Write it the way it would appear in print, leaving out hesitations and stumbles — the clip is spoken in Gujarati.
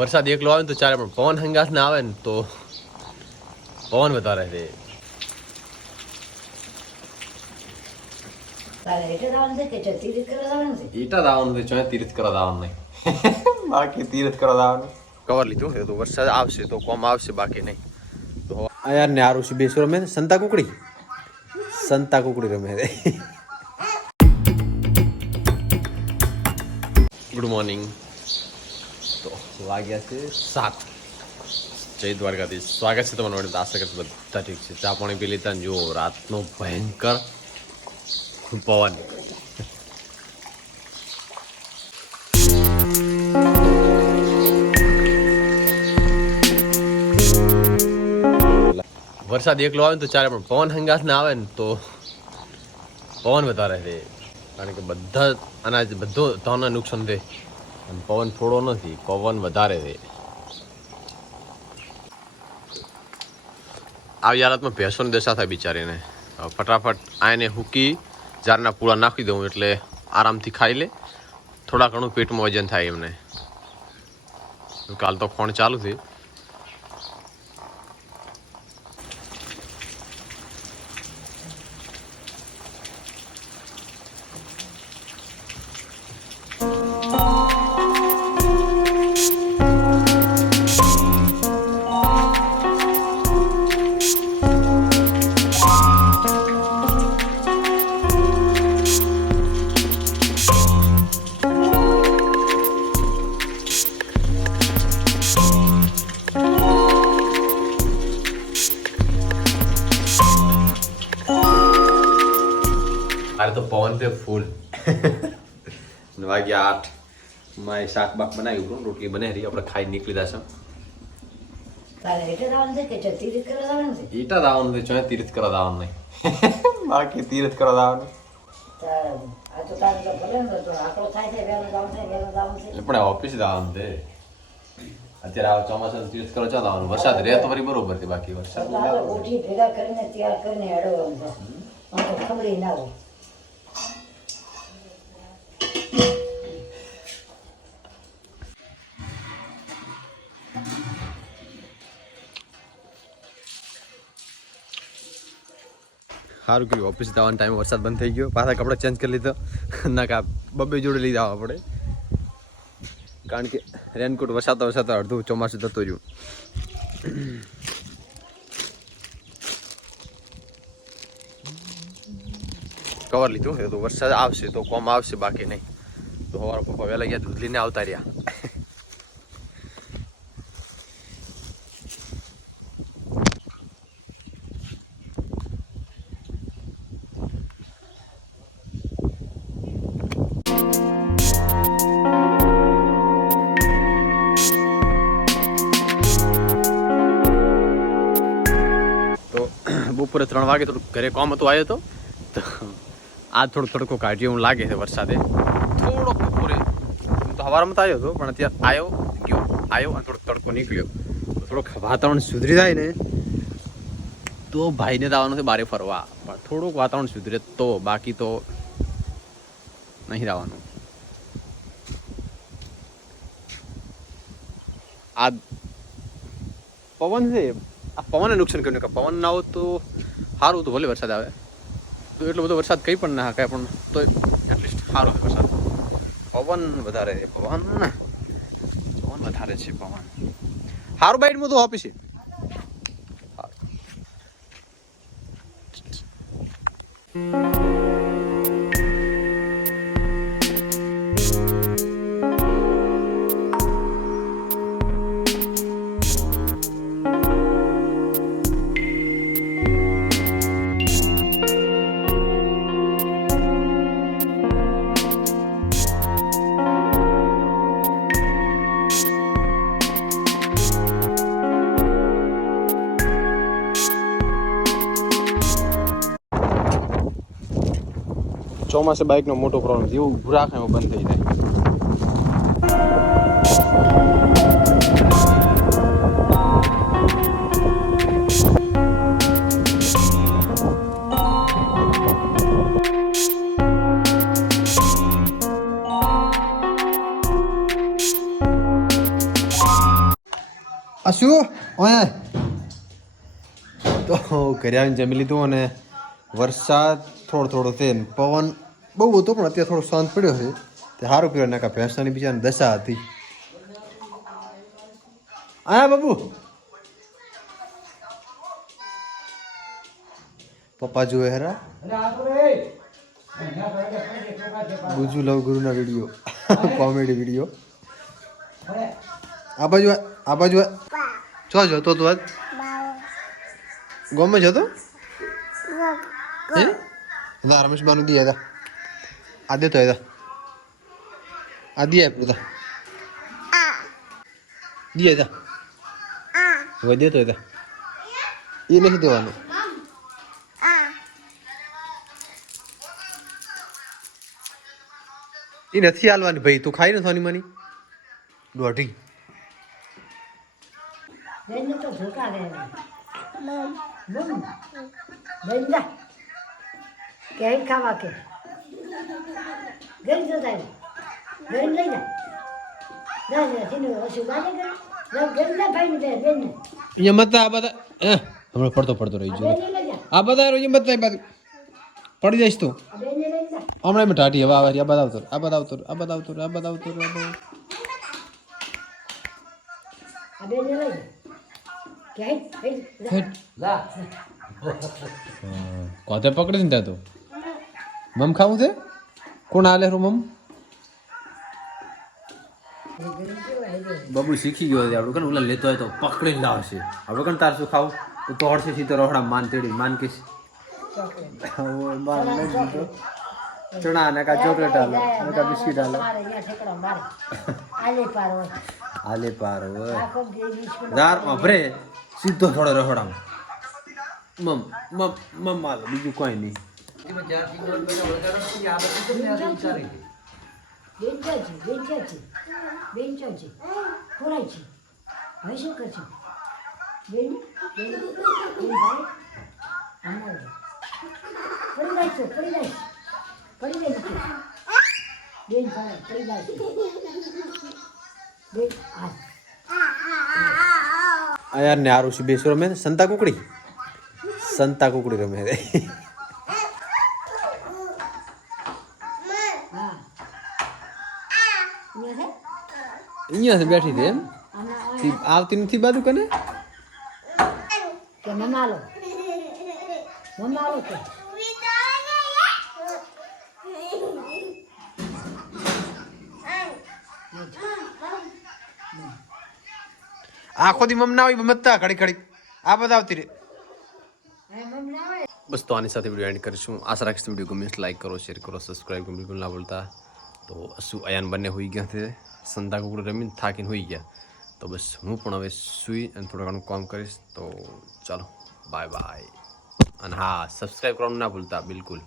વરસાદ એકલો આવે ને તો ચાલે, પણ પવન હંગાથ ના આવે ને તો પવન વધારે છે. ઈટા દાવાનું છે, ચોય તીર્થ કરવા દાવાનું નહીં. બાકી તીર્થ કરવા દાવાનું કવર લીધું છે, તો વરસાદ આવશે તો કોમ આવશે, બાકી નહીં. તો આ યાર ને આરું બેસરો રમે સંતા કુકડી રમે છે. Good morning. તો વાગ્યા છે 7. જય દ્વારકાધીશ. સ્વાગત છે તમારું. આશા કરતા બધા ઠીક છે. ચા પાણી પી લીધા. જો રાતનો ભયંકર પવન. વરસાદ એકલો આવે ને તો ચાલે, પણ પવન હંગાથ ના આવે ને તો પવન વધારે છે. કારણ કે બધા અનાજ બધો ધનને નુકસાન થાય, અને પવન થોડો નથી, પવન વધારે છે. આવી હાલતમાં ભેંસોની દશા થાય બિચારીને. ફટાફટ આને હૂકી જારના પૂળા નાખી દઉં એટલે આરામથી ખાઈ લે. થોડા ઘણું પેટમાં વજન થાય એમને. કાલ તો ખોણ ચાલુ છે. अरे तो पवन पे फूल. वाग्या 8. मैं શાક બાક બનાવ્યું હતું, રોટલી બને રહી, આપણે ખાઈ નીકળી જશે. ઈટા દાવાનું છે, ચોય તીર્થ કરવા દાવાનું નહીં. બાકી તીર્થ કરવા દાવાનું પણ ઓફિસ દાવાનું છે. અત્યારે આ ચોમાસા તીર્થ કરવા ચા દાવાનું. વરસાદ રહે તો ફરી બરોબર છે, બાકી વરસાદ ભેગા કરીને તૈયાર કરીને હેડવાનું છે, ખબર ના હોય. સારું કર્યું, ઓફિસ જવાનો ટાઈમ વરસાદ બંધ થઈ ગયો. પાછા કપડાં ચેન્જ કરી લીધો. ના કા બબ્બે જોડે લઈ જવા પડે, કારણ કે રેનકોટ વરસાદ અડધું ચોમાસું થતું રહ્યું. કવર લીધું તો વરસાદ આવશે તો કોમ આવશે, બાકી નહીં. તો અમારા પપ્પા વહેલા ગયા દૂધ લઈને આવતા રહ્યા. બપોરે 3 વાગે થોડું ઘરે કામ હતું, આવ્યો હતો તો આજ થોડો તડકો કાઢ્યો એવું લાગે છે વરસાદે. થોડોક બપોરે તો સવારમાં તો આવ્યો હતો, પણ અત્યારે આવ્યો અને થોડોક તડકો નીકળ્યો. થોડોક વાતાવરણ સુધરી જાય ને તો ભાઈને જવાનું છે બારે ફરવા, પણ થોડુંક વાતાવરણ સુધરે તો, બાકી તો નહીં જવાનું. આ પવન છે, આ પવને નુકસાન કર્યું. કે પવન ના હોય તો સારું, તો ભલે વરસાદ આવે તો એટલો બધો વરસાદ કંઈ પણ ના હકાય, પણ તો એટલીસ્ટ સારો છે વરસાદ. પવન વધારે છે, પવન વધારે છે. પવન સારું બાઈટમાં તો ઓફિસ છે. ચોમાસે બાઇકનો મોટો પ્રોબ્લેમ, જેવું ઊભું રાખે એમાં બંધ થઈ જાય. આ શું ઓય તો ઘરે આવીને જમી લીધું અને વરસાદ થોડો છે ને પવન બહુ હતો પણ અત્યારે થોડો શાંત પડ્યો છે તે સારું કર્યું નાખા ભેંસની બિચારાની દશા હતી આયા બાબુ પપ્પા જોવે હેરા ગુજુ લવ ગુરુના વિડીયો કોમેડી વિડીયો આ બાજુ છો જોતો તું આજ ગમે જતો હે ના રમેશ બાનું દી હતા આ દેતો હતા આ દી આપ્યું હતા દી હતા હવે દેતો હતા એ નથી દેવાનું એ નથી હાલવાની ભાઈ તું ખાઈ ને સોની મની દોઢી બેનને તો ધોકા દે બેન જા કે ખાવા કે ઘરે જતા ઘરે લઈ જા જા તીનું ઓછું ગાજે કરે ઘરે જા ભાઈ દે બેનને અહીંયા મત આ બધા હમણાં પડતો રહી જો બેનને લઈ જા આ બધા રોજ મત બાજુ પડી જઈશ તું બેનને લઈ જા હમણાં એમ ટાટી હવે આવે આ બધા આવતો આ બેનને લઈ જા કે જા કોતે પકડી ને ત્યાં તો મમ ખાવું છે કોણ હાલે રું મમ બાબુ શીખી ગયો છે આપણે કને ઓલા લેતો હોય તો પકડીને લાવશે આપણે કને તાર શું ખાવું તો હડશે સીધો રોહડા માન તેડી માન કે ચણા ને કા ચોકલેટ હાલો ને કા બિસ્કિટ હાલો આલે પાર હોય દાર અભરે સીધો થોડો રોહડામાં મમ હાલો બીજું કોઈ નહીં બેન ચાલશે ખોરાય છે હવે શું કરશે બેન બેન ભાઈ હમણાં પડી જાય છે બેન ભાઈ પડી જાય છે બેન આ યાર ને આરું છે બેસો રમે સંતા કુકડી રમે હા અહીંયા છે બેઠી છે એમ આવતી નથી બાજુ કને કે મમ્મા લો કે આખો દી મમ ના હોય મતતા ઘડી આ બધા આવતી રે બસ તો આની સાથે વિડીયો એન્ડ કરીશું આશા રાખીશ વિડીયો ગમે લાઈક કરો શેર કરો સબસ્ક્રાઈબ કરો બિલકુલ ના ભૂલતા તો શું અયાન બંને હોઈ ગયા છે સંતા કુકડું રમીને થાકીને હોઈ ગયા તો બસ હું પણ હવે સુઈ અને થોડું ઘણું કામ કરીશ તો ચાલો બાય અને હા સબસ્ક્રાઈબ કરવાનું ના ભૂલતા બિલકુલ